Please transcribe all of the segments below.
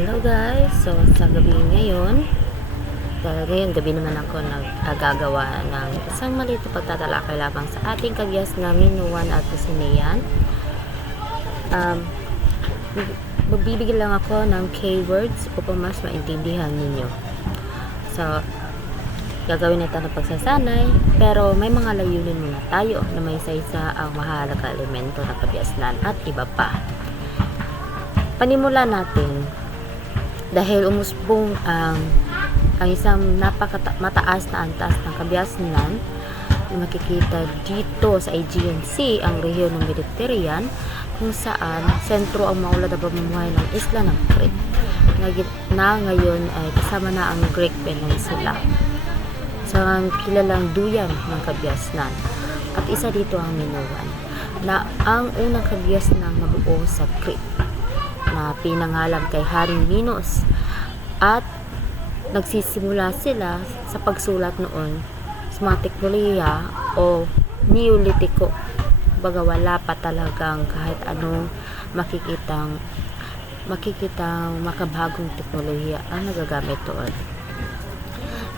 Hello guys! So sa gabi ngayon, dahil ngayon gabi naman ako nagagawa ng isang maliit na pagtatalakay lamang sa ating kagyas na Minoan at Visinean. Magbibigay lang ako ng keywords upang mas maintindihan ninyo. So, gagawin natin ng pagsasanay, pero may mga layunin muna tayo na may isa-isa ang mahalaga elemento ng kabyasnan at iba pa. Panimula natin dahil umusbong ang isang mataas na antas ng kabyasnan na makikita dito sa Aegean Sea, ang rehiyon ng Mediterranean, kung saan sentro ang maulad na pamumuhay ng isla ng Crete na ngayon ay kasama na ang Greek Peninsula sa kilalang duyan ng kabyasnan, at isa dito ang Minoan na ang unang kabyasnang nabuo sa Crete na pinangalan kay Haring Minos, at nagsisimula sila sa pagsulat noon sa mga teknolohiya o Neolitiko. Baga wala pa talagang kahit anong makikitang makabagong teknolohiya ang nagagamit doon.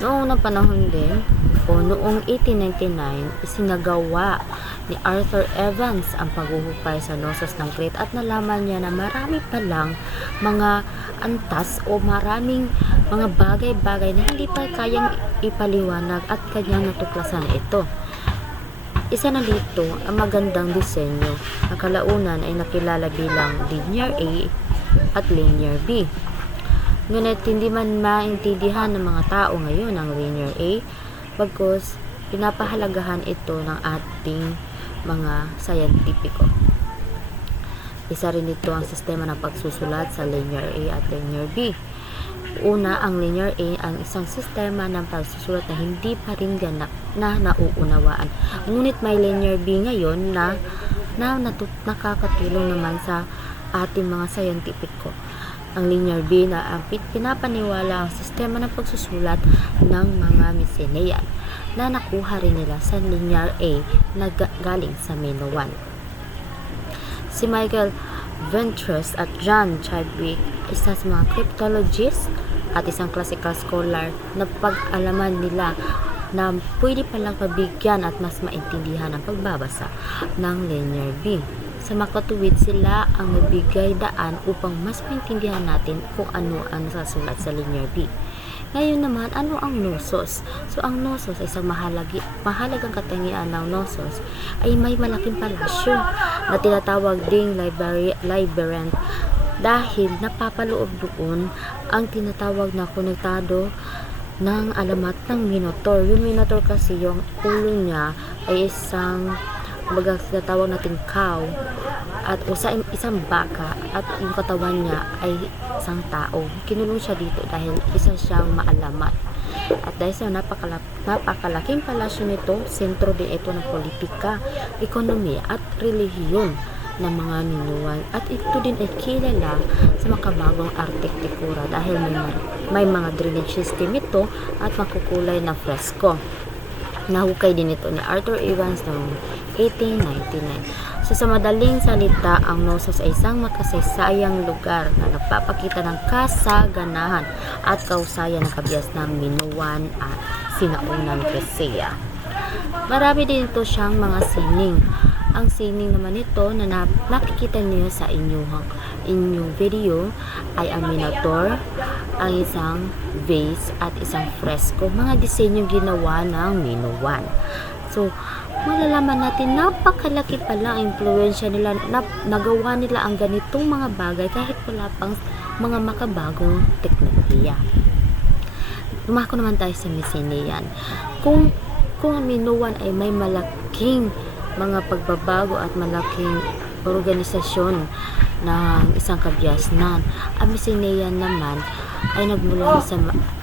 Noong unang panahon din, o noong 1899, isinagawa ni Arthur Evans ang paghuhukay sa Knossos ng Crete, at nalaman niya na marami palang mga antas o maraming mga bagay-bagay na hindi pa kayang ipaliwanag, at kanyang natuklasan ito. Isa na dito ang magandang disenyo na kalaunan ay nakilala bilang Linear A at Linear B. Ngunit hindi man maintindihan ng mga tao ngayon ang Linear A, bagkus pinapahalagahan ito ng ating mga sayantipiko. Isa rin ito ang sistema ng pagsusulat sa Linear A at Linear B. Una, ang Linear A ang isang sistema ng pagsusulat na hindi pa rin ganap na nauunawaan. Ngunit may Linear B ngayon na nakakatulong naman sa ating mga sayantipiko. Ang Linear B na ang pinapaniwala ang sistema ng pagsusulat ng mga Mycenaean na nakuha rin nila sa Linear A na galing sa Minoan. Si Michael Ventris at John Chadwick, isa sa mga cryptologists at isang classical scholar, na pag-alaman nila na pwede palang pabigyan at mas maintindihan ang pagbabasa ng Linear B. Sa makatuwid, sila ang nagbigay daan upang mas maintindihan natin kung ano ang nasasulat sa Linear B. Ngayon naman, ano ang Knossos? So, ang Knossos ay isang mahalagang katangian ng Knossos ay may malaking palasyo na tinatawag ding labyrinth, dahil napapaloob doon ang tinatawag na konektado ng alamat ng Minotaur. Yung Minotaur kasi, yung ulo niya ay isang tinatawag natin cow, at isang baka, at yung katawan niya ay isang tao. Kinulong siya dito dahil isa siyang maalamat, at dahil sa napakalaking palasyo nito, sentro din ito ng politika, ekonomiya at relihiyon ng mga Minoan, at ito din ay kilala sa makabagong arkitektura dahil may mga drainage system ito at makukulay na fresko. Nahukay din ito ni Arthur Evans noong 1899. So, sa madaling salita, ang Knossos ay isang makasaysayang lugar na nagpapakita ng kasaganahan at kausayan ng kabyasnang Minoan at sinaunang Grecia. Marami din ito siyang mga sining. Ang sining naman ito na nakikita niyo sa inyong video ay ang Minotaur, ang isang vase at isang fresko, mga disenyo ginawa ng Minoan. So, malalaman natin napakalaki pala ang impluwensya nila, nagawa nila ang ganitong mga bagay kahit wala pang mga makabagong teknolohiya. Lumako naman tayo sa Mycenaean. Kung ang Minoan ay may malaking mga pagbabago at malaking organisasyon ng isang kabyasnan, ang Mycenaean naman ay nagmula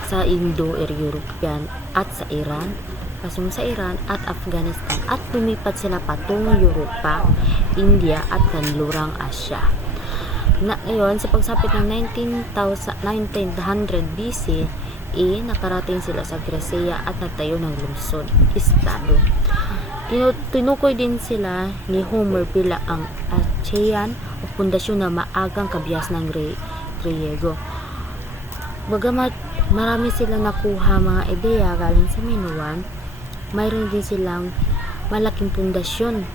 sa Indo-European at sa Iran, pasungo sa Iran at Afghanistan, at lumipat sila patungong Europa, India at kanlurang Asya. Ngayon, sa pagsapit ng 1900 BC, nakarating sila sa Grecia at nagtayo ng lungsod, estado. Tinukoy din sila ni Homer bilang ang Achaean o pundasyon na maagang kabyas ng Griego. Bagamat marami silang nakuha mga ideya galing sa Minoan, mayroon din silang malaking pundasyon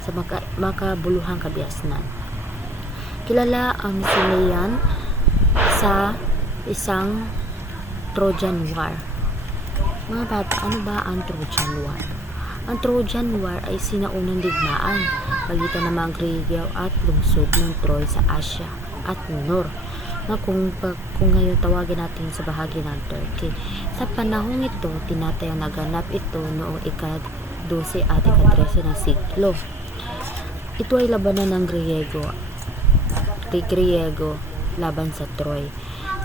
sa makabuluhang kabiasnan. Kilala ang Mycenaean sa isang Trojan War. Mga bata, ano ba ang Trojan War? Ang Trojan War ay sinaunang digmaan pagitan ng mga Grego at lungsod ng Troy sa Asya at Minor, na kung ngayon tawagin natin sa bahagi ng Turkey. Sa panahong ito, tinatayang naganap ito noong ika-12 at ika-13 ng siglo. Ito ay labanan ng Griego laban sa Troy.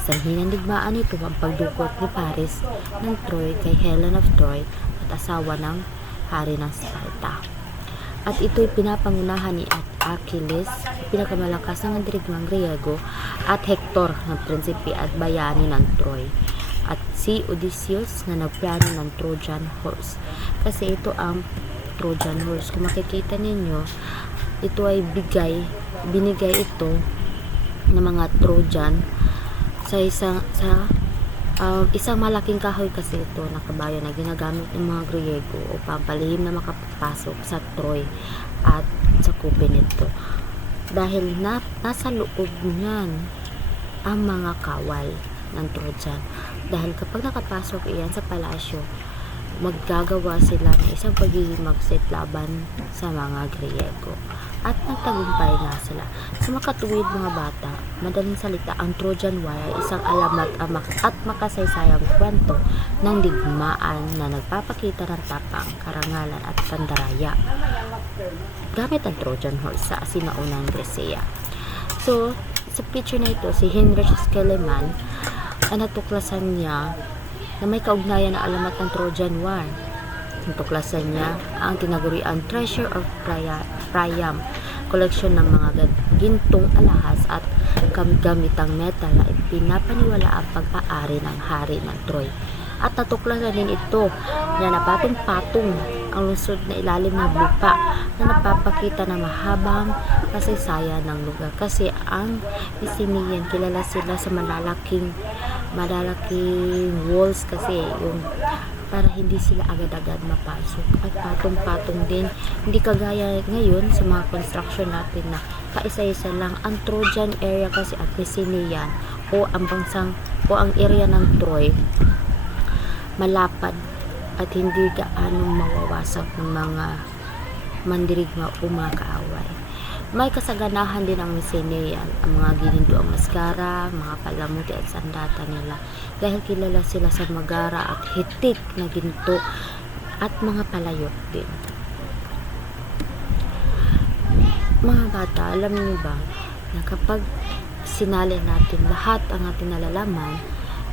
Sanhi ng digmaan ito ang pagdukot ni Paris ng Troy kay Helen of Troy at asawa ng hari ng Sparta. At ito'y pinapangunahan ni Achilles, pinakamalakas ng dirigmang Griego, at Hector ng prinsipe at bayani ng Troy, at si Odysseus na nagplano ng Trojan horse. Kasi ito ang Trojan horse, kung makikita ninyo, ito ay binigay ito ng mga Trojan sa isang malaking kahoy, kasi ito na kabayo na ginagamit ng mga Griego upang palihim na makapasok sa Troy at sa kupe nito, dahil nasa loob niyan ang mga kawal ng Trojan. Dahil kapag nakapasok iyan sa palasyo, maggagawa sila ng isang paghihimagsik laban sa mga Griego, at nagtagumpay nga sila. Sa makatuwid mga bata, madaling salita, ang Trojan War ay isang alamat at makasaysayang kwento ng digmaan na nagpapakita ng tapang, karangalan at pandaraya gamit ang Trojan horse sa sinaunang Gresea. So, sa picture na ito, si Heinrich Schliemann ay natuklasan niya na may kaugnayan na alamat ng Trojan War. Natuklasan niya ang tinaguriang Treasure of Priam, koleksyon ng mga gintong alahas at gamitang metal na pinapaniwala ang pagpaari ng hari ng Troy. At natuklasan din ito na napatong-patong ang lungsod na ilalim ng lupa na napapakita na mahabang kasaysayan ng lugar, kasi ang Mycenaean, kilala sila sa malalaking walls, kasi yung para hindi sila agad-agad mapasok, at patong-patong din, hindi kagaya ngayon sa mga construction natin na kaisa-isa lang. Ang Trojan area kasi at Mycenaean o ang area ng Troy malapad at hindi gaanong mawawasak ng mga mandirigma o mga kaaway. May kasaganahan din ang Mycenaean, ang mga ginindoang maskara, mga palamuti at sandata nila, dahil kilala sila sa magara at hitik na ginto at mga palayok din. Mga bata, alam niyo ba na kapag sinali natin lahat ang ating nalalaman,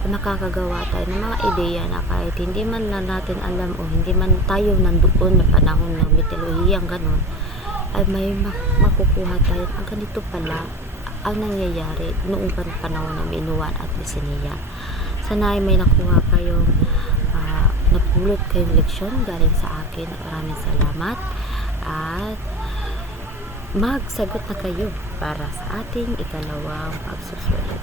nakakagawa tayo ng mga ideya na kahit hindi man lang natin alam o hindi man tayo nandoon na panahon ng mitolohiyang ganun, ay may makukuha tayo ang ganito pala ang nangyayari noong panahon ng Minoan at Mycenaean. Sana ay may nakuha kayong napulot kayong leksyon galing sa akin. Maraming salamat, at magsagot na kayo para sa ating ikalawang pagsusulit.